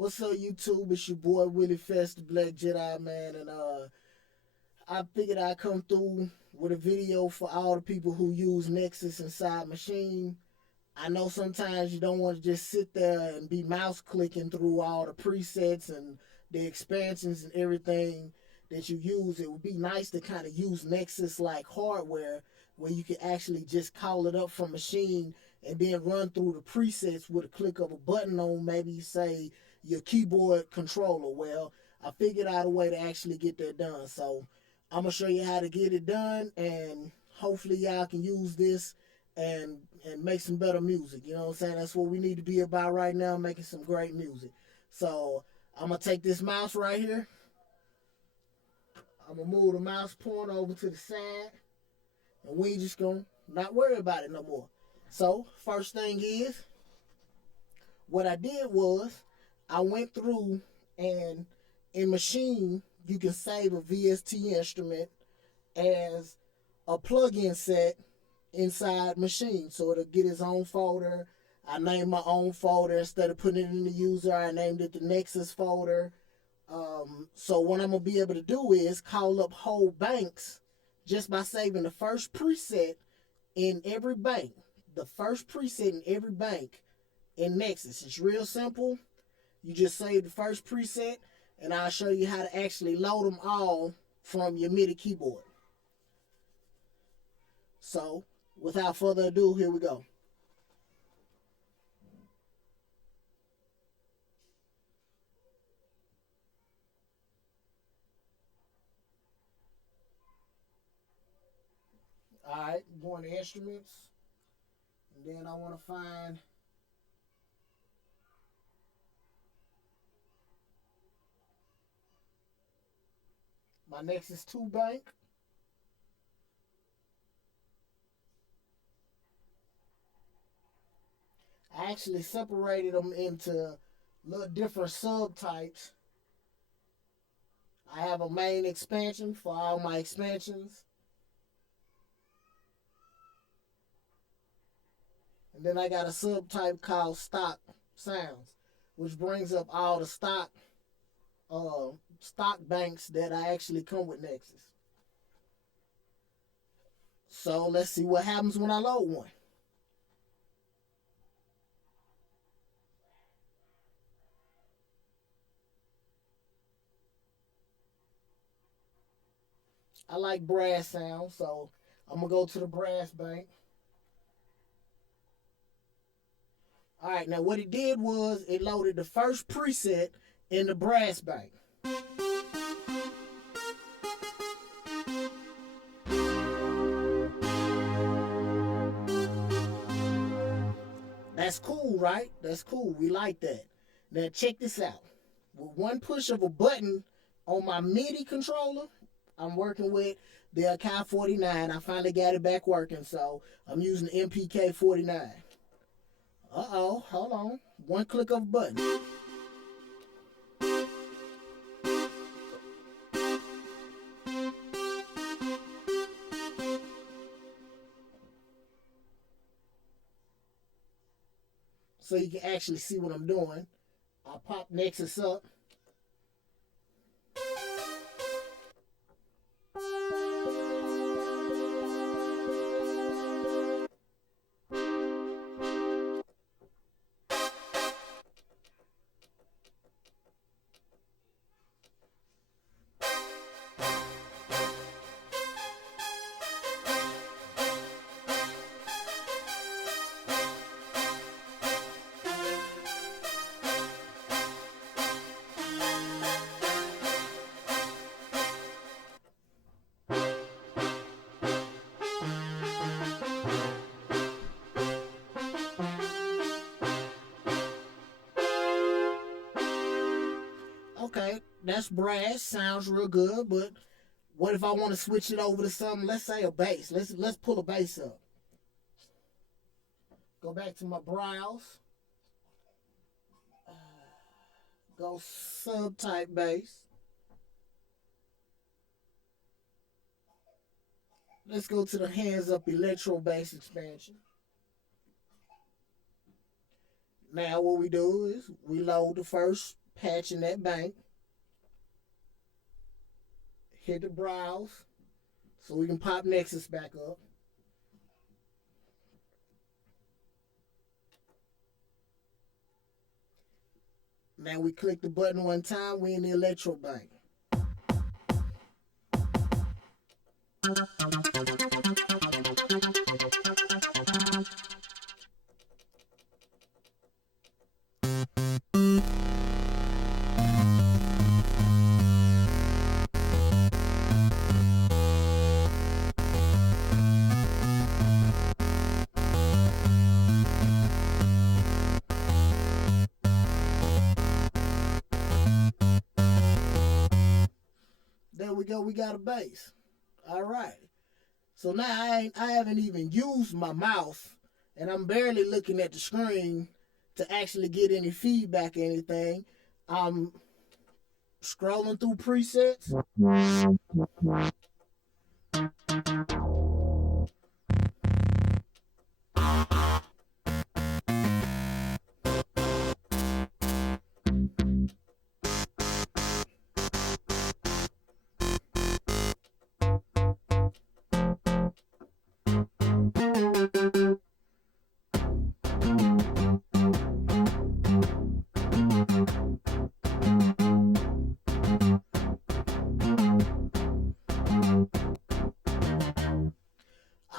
What's up, YouTube? It's your boy Willie Fest, the Black Jedi man, and I figured I'd come through with a video for all the people who use Nexus inside Maschine. I know sometimes you don't want to just sit there and be mouse clicking through all the presets and the expansions and everything that you use. It would be nice to kind of use Nexus like hardware where you can actually just call it up from Maschine and then run through the presets with a click of a button on maybe say your keyboard controller. Well, I figured out a way to actually get that done. So I'm gonna show you how to get it done, and hopefully y'all can use this and make some better music. You know what I'm saying? That's what we need to be about right now, making some great music. So I'm gonna take this mouse right here. I'm gonna move the mouse pointer over to the side, and we just gonna not worry about it no more. So first thing is, what I did was I went through, and in Maschine you can save a VST instrument as a plugin set inside Maschine, so it'll get its own folder. I named my own folder instead of putting it in the user. I named it the Nexus folder. So what I'm gonna be able to do is call up whole banks just by saving the first preset in every bank. The first preset in every bank in Nexus. It's real simple. You just save the first preset, and I'll show you how to actually load them all from your MIDI keyboard. So, without further ado, here we go. Alright, going to instruments, and then I want to find my Nexus 2 bank. I actually separated them into little different subtypes. I have a main expansion for all my expansions. And then I got a subtype called stock sounds, which brings up all the stock banks that I actually come with Nexus. So let's see what happens when I load one. I like brass sounds, so I'm gonna go to the brass bank. Alright, now what it did was it loaded the first preset in the brass bank. That's cool, right? That's cool. We like that. Now check this out. With one push of a button on my MIDI controller, I'm working with the Akai 49. I finally got it back working, so I'm using the MPK 49. Uh-oh, hold on. One click of a button. So you can actually see what I'm doing. I pop Nexus up. Okay, that's brass. Sounds real good, but what if I want to switch it over to something? Let's say a bass. Let's pull a bass up. Go back to my browse. Go subtype bass. Let's go to the hands up electro bass expansion. Now what we do is we load the first patching that bank. Hit the browse so we can pop Nexus back up. Now we click the button one time, we in the electro bank. There we go, we got a bass. All right. So now I haven't even used my mouse, and I'm barely looking at the screen to actually get any feedback or anything. I'm scrolling through presets.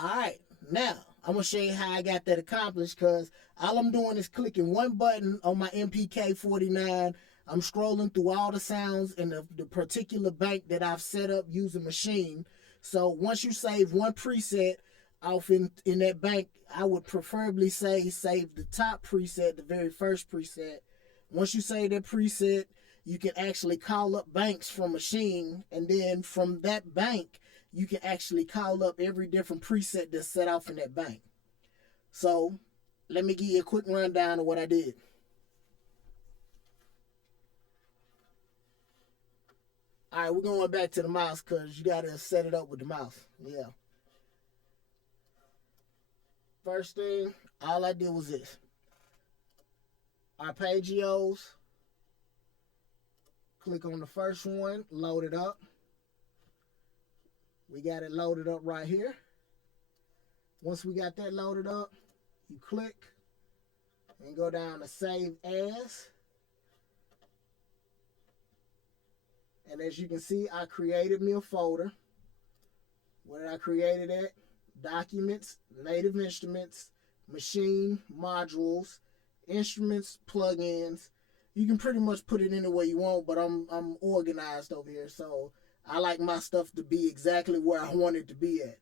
Alright, now I'm going to show you how I got that accomplished, because all I'm doing is clicking one button on my MPK49. I'm scrolling through all the sounds in the particular bank that I've set up using Maschine. So once you save one preset off in that bank, I would preferably say save the top preset, the very first preset. Once you save that preset, you can actually call up banks from Maschine, and then from that bank, you can actually call up every different preset that's set off in that bank. So let me give you a quick rundown of what I did. All right, we're going back to the mouse because you got to set it up with the mouse. Yeah. First thing, all I did was this. Arpeggios. Click on the first one, load it up. We got it loaded up right here. Once we got that loaded up, you click and go down to Save As. And as you can see, I created me a folder. Where did I create it at? Documents, Native Instruments, Maschine, Modules, Instruments, Plugins. You can pretty much put it any way you want, but I'm organized over here, so I like my stuff to be exactly where I want it to be at.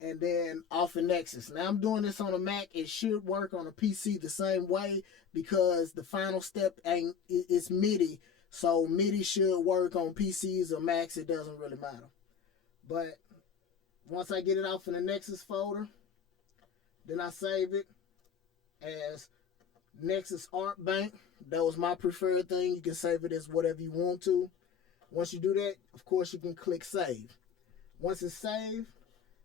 And then off of Nexus. Now I'm doing this on a Mac. It should work on a PC the same way, because the final step is MIDI. So MIDI should work on PCs or Macs. It doesn't really matter. But once I get it off in the Nexus folder, then I save it as Nexus Art Bank. That was my preferred thing. You can save it as whatever you want to. Once you do that, of course, you can click Save. Once it's saved,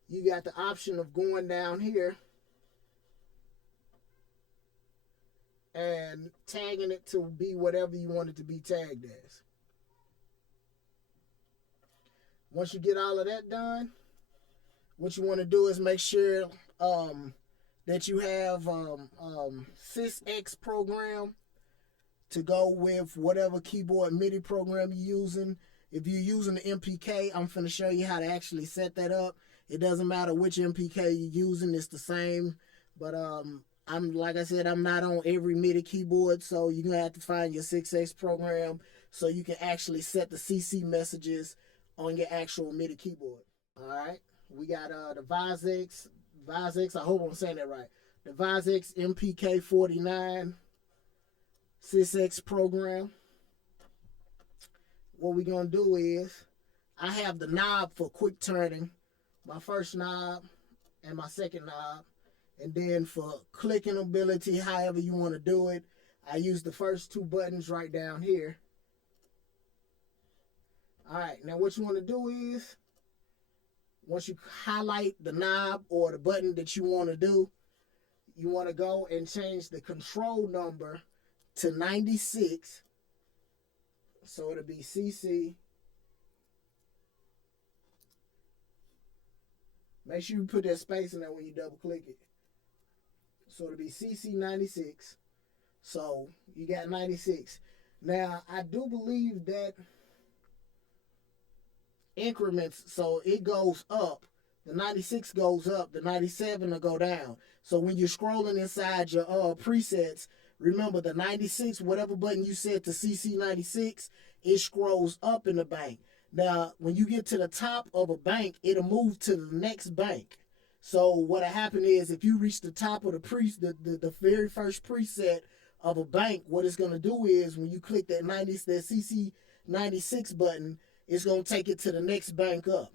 you got the option of going down here and tagging it to be whatever you want it to be tagged as. Once you get all of that done, what you want to do is make sure that you have SysX program to go with whatever keyboard MIDI program you're using. If you're using the MPK, I'm finna show you how to actually set that up. It doesn't matter which MPK you're using, it's the same. But like I said, I'm not on every MIDI keyboard, so you're gonna have to find your SysX program so you can actually set the CC messages on your actual MIDI keyboard. Alright, we got the Vizex, I hope I'm saying that right. The Vizex MPK49 SysX program. What we're going to do is, I have the knob for quick turning, my first knob and my second knob. And then for clicking ability, however you want to do it, I use the first two buttons right down here. Alright, now what you want to do is, once you highlight the knob or the button that you want to do, you want to go and change the control number to 96. So it'll be CC. Make sure you put that space in there when you double click it. So it'll be CC96. So you got 96. Now I do believe that increments, so it goes up. The 96 goes up, the 97 will go down. So when you're scrolling inside your presets, remember the 96, whatever button you set to CC96, it scrolls up in the bank. Now, when you get to the top of a bank, it'll move to the next bank. So what'll happen is if you reach the top of the very first preset of a bank, what it's gonna do is when you click that CC96 button, it's gonna take it to the next bank up.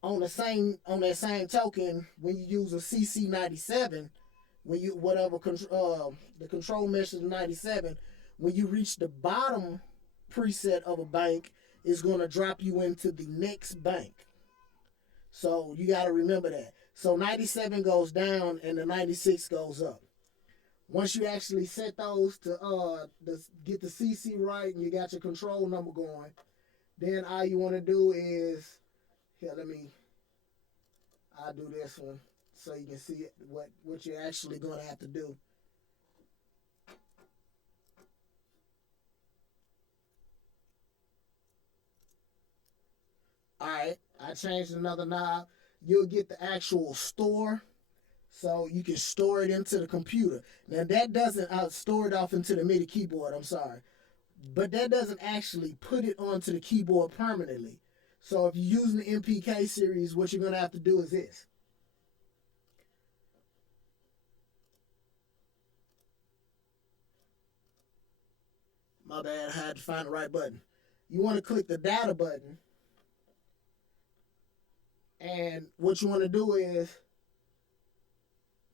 On that same token, when you use a CC97, when you the control mesh is 97, when you reach the bottom preset of a bank, it's going to drop you into the next bank. So you got to remember that. So 97 goes down and the 96 goes up. Once you actually set those to get the CC right and you got your control number going, then all you want to do is, here, I'll do this one so you can see what you're actually going to have to do. Alright, I changed another knob. You'll get the actual store, so you can store it into the computer. Now that doesn't store it off into the MIDI keyboard, I'm sorry. But that doesn't actually put it onto the keyboard permanently. So if you're using the MPK series, what you're going to have to do is this. My bad, I had to find the right button. You want to click the data button. And what you want to do is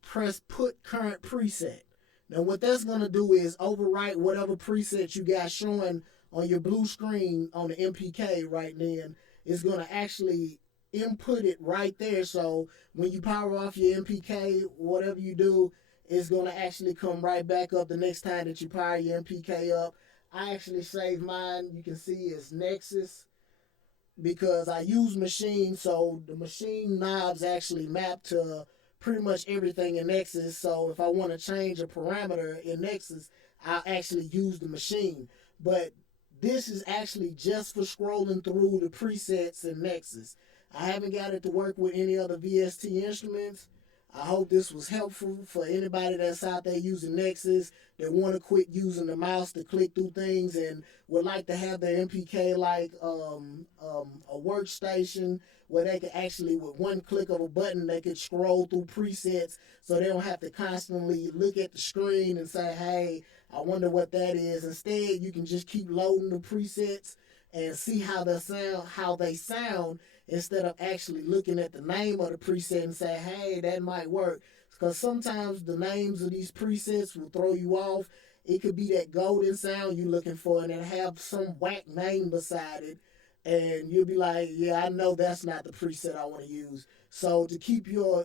press put current preset. Now what that's going to do is overwrite whatever preset you got showing on your blue screen on the MPK right then. It's going to actually input it right there. So when you power off your MPK, whatever you do, it's going to actually come right back up the next time that you power your MPK up. I actually saved mine. You can see it's Nexus because I use Maschine. So the Maschine knobs actually map to pretty much everything in Nexus. So if I want to change a parameter in Nexus, I'll actually use the Maschine. But this is actually just for scrolling through the presets in Nexus. I haven't got it to work with any other VST instruments. I hope this was helpful for anybody that's out there using Nexus that want to quit using the mouse to click through things and would like to have their MPK like a workstation where they can actually, with one click of a button, they can scroll through presets so they don't have to constantly look at the screen and say, hey, I wonder what that is. Instead, you can just keep loading the presets and see how they sound instead of actually looking at the name of the preset and say, hey, that might work. Because sometimes the names of these presets will throw you off. It could be that golden sound you're looking for and it'll have some whack name beside it. And you'll be like, yeah, I know that's not the preset I want to use. So to keep your,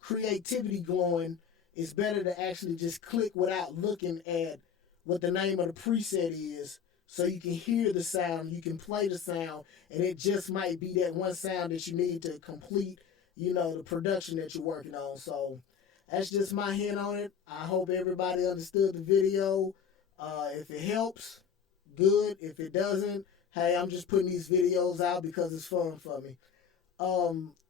creativity going, it's better to actually just click without looking at what the name of the preset is. So you can hear the sound, you can play the sound, and it just might be that one sound that you need to complete, the production that you're working on. So that's just my hint on it. I hope everybody understood the video. If it helps, good. If it doesn't, hey, I'm just putting these videos out because it's fun for me.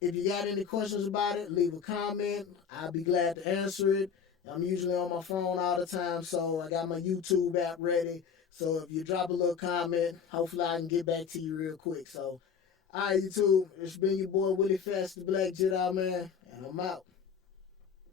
If you got any questions about it, leave a comment. I'll be glad to answer it. I'm usually on my phone all the time, so I got my YouTube app ready. So if you drop a little comment, hopefully I can get back to you real quick. So, all right, YouTube, it's been your boy Willie Fast, the Black Jedi Man, and I'm out.